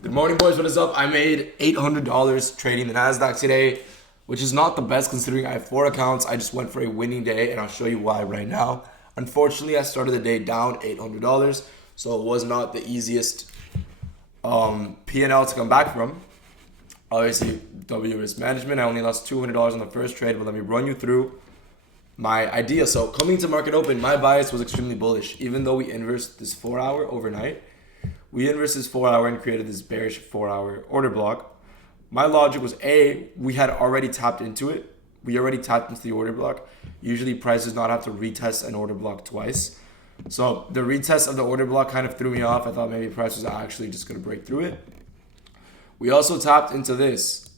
Good morning, boys. What is up? I made $800 trading the Nasdaq today, which is not the best considering I have 4 accounts. I just went for a winning day, and I'll show you why right now. Unfortunately, I started the day down $800, so it was not the easiest P&L to come back from. Obviously, W risk management. I only lost $200 on the first trade, but let me run you through my idea. So coming to market open, my bias was extremely bullish, even though we inversed this 4-hour overnight. We inversed this 4-hour and created this bearish 4-hour order block. My logic was we had already tapped into it. We already tapped into the order block. Usually price does not have to retest an order block twice. So the retest of the order block kind of threw me off. I thought maybe price was actually just going to break through it. We also tapped into this.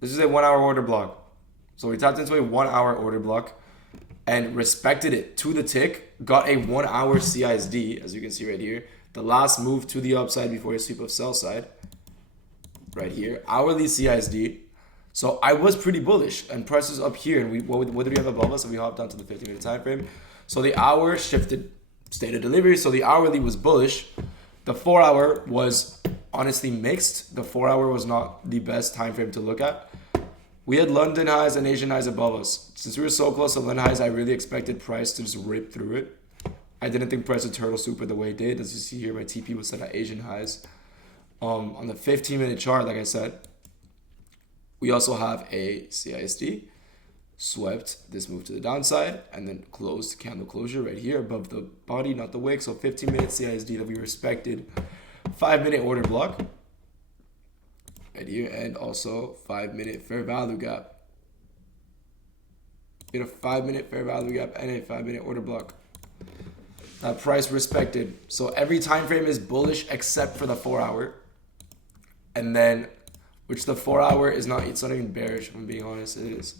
This is a 1-hour order block. So we tapped into a 1-hour order block and respected it to the tick. Got a 1-hour CISD, as you can see right here. The last move to the upside before a sweep of sell side. Right here. Hourly CISD. So I was pretty bullish. And prices up here. And what did we have above us? And we hopped down to the 15-minute time frame. So the hour shifted state of delivery. So the hourly was bullish. The 4-hour was honestly mixed. The 4-hour was not the best time frame to look at. We had London highs and Asian highs above us. Since we were so close to London highs, I really expected price to just rip through it. I didn't think price would turtle super the way it did. As you see here, my TP was set at Asian highs. On the 15-minute chart, like I said, we also have a CISD. Swept this move to the downside and then closed candle closure right here above the body, not the wick. So 15-minute CISD that we respected. 5-minute order block right here, and also 5-minute fair value gap. Get a 5-minute fair value gap and a 5-minute order block. That price respected. So every time frame is bullish except for the 4-hour. And then, which the 4-hour is not, it's not even bearish, if I'm being honest. It is.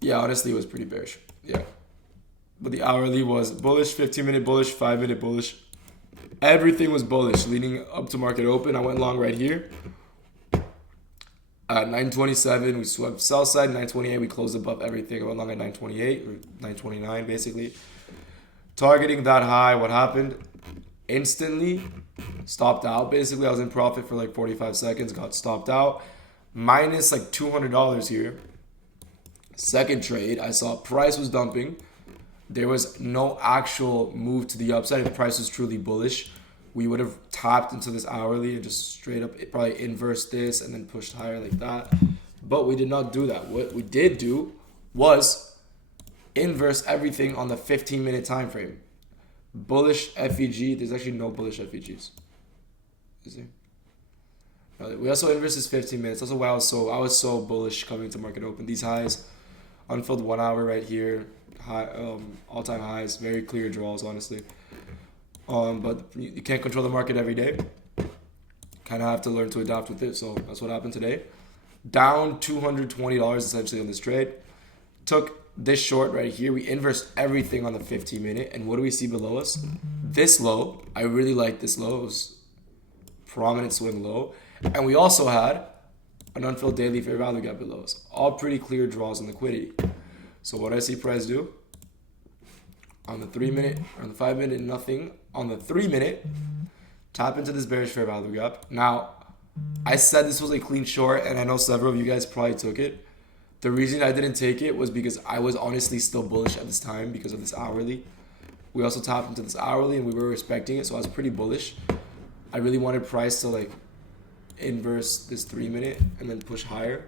Yeah, honestly, it was pretty bearish. Yeah. But the hourly was bullish, 15-minute bullish, 5-minute bullish. Everything was bullish leading up to market open. I went long right here. At 927, we swept sell side. 928, we closed above everything. I went long at 928 or 929, basically. Targeting that high, what happened? Instantly stopped out. Basically, I was in profit for like 45 seconds. Got stopped out. Minus like $200 here. Second trade, I saw price was dumping. There was no actual move to the upside. If the price was truly bullish, we would have tapped into this hourly and just straight up probably inversed this and then pushed higher like that. But we did not do that. What we did do was inverse everything on the 15-minute time frame. Bullish FEG. There's actually no bullish FEGs. Is there? No, we also inversed this 15 minutes. That's why I was so bullish coming to market open. These highs, unfilled 1-hour right here. High, all-time highs, very clear draws, honestly. But you can't control the market every day. Kind of have to learn to adapt with it. So that's what happened today. Down $220 essentially on this trade. Took this short right here. We inversed everything on the 15-minute. And what do we see below us? This low. I really like this low. It was prominent swing low. And we also had an unfilled daily fair value gap below us. All pretty clear draws in liquidity. So what I see price do? On the 3-minute, or on the 5-minute, nothing. On the 3-minute, tap into this bearish fair value gap. Now, I said this was a clean short, and I know several of you guys probably took it. The reason I didn't take it was because I was honestly still bullish at this time because of this hourly. We also tapped into this hourly, and we were respecting it, so I was pretty bullish. I really wanted price to like inverse this 3-minute and then push higher.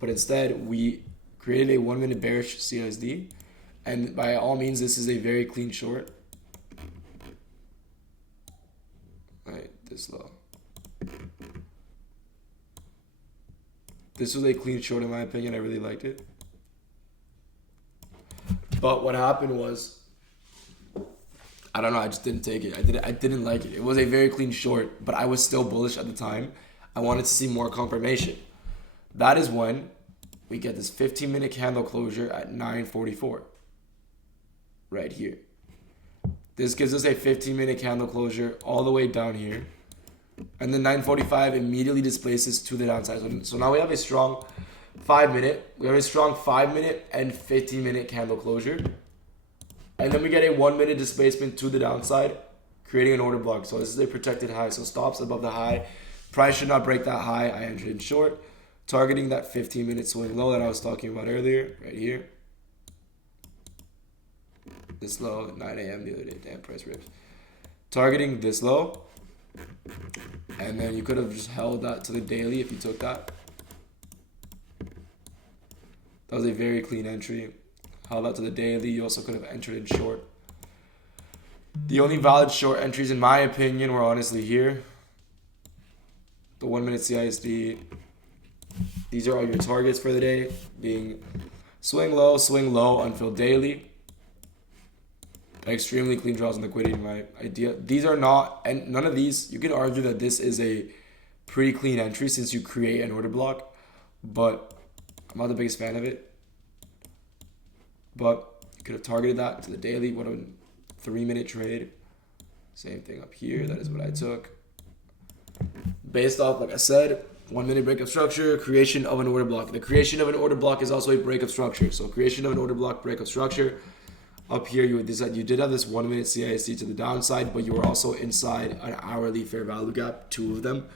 But instead, we created a 1-minute bearish CISD. And by all means, this is a very clean short. Right, this low. This was a clean short in my opinion. I really liked it. But what happened was, I don't know, I just didn't take it. I didn't like it. It was a very clean short, but I was still bullish at the time. I wanted to see more confirmation. That is when we get this 15-minute candle closure at 9:44. Right here. This gives us a 15-minute candle closure all the way down here. And then 9:45 immediately displaces to the downside. So now we have a strong 5-minute. We have a strong 5-minute and 15-minute candle closure. And then we get a 1-minute displacement to the downside, creating an order block. So this is a protected high. So stops above the high. Price should not break that high. I entered in short. Targeting that 15-minute swing low that I was talking about earlier, right here. This low at 9 a.m. the other day. Damn, price rips. Targeting this low. And then you could have just held that to the daily if you took that. That was a very clean entry. Held that to the daily. You also could have entered in short. The only valid short entries, in my opinion, were honestly here. The 1 minute CISD. These are all your targets for the day, being swing low, unfilled daily. Extremely clean draws and liquidity, in my idea. These are not, and none of these, you can argue that this is a pretty clean entry since you create an order block, but I'm not the biggest fan of it. But you could have targeted that to the daily. What a 3 minute trade. Same thing up here. That is what I took. Based off, like I said, 1 minute break of structure, creation of an order block. The creation of an order block is also a break of structure. So creation of an order block, break of structure. Up here, you did have this 1 minute CISD to the downside, but you were also inside an hourly fair value gap, 2 of them,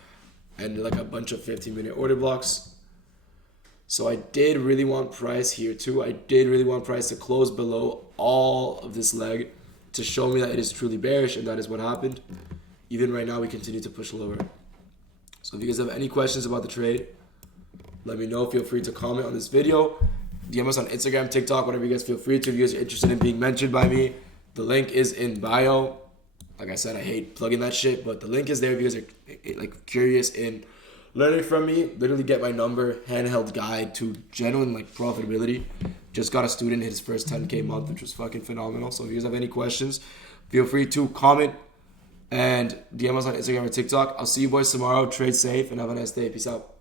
and like a bunch of 15-minute order blocks. So I did really want price here too. I did really want price to close below all of this leg to show me that it is truly bearish, and that is what happened. Even right now, we continue to push lower. So if you guys have any questions about the trade, let me know. Feel free to comment on this video. DM us on Instagram, TikTok, whatever you guys feel free to. If you guys are interested in being mentioned by me, the link is in bio. Like I said, I hate plugging that shit, but the link is there if you guys are like curious in learning from me. Literally get my number, handheld guide to genuine like profitability. Just got a student his first 10K month, which was fucking phenomenal. So if you guys have any questions, feel free to comment and DM us on Instagram or TikTok. I'll see you boys tomorrow. Trade safe and have a nice day. Peace out.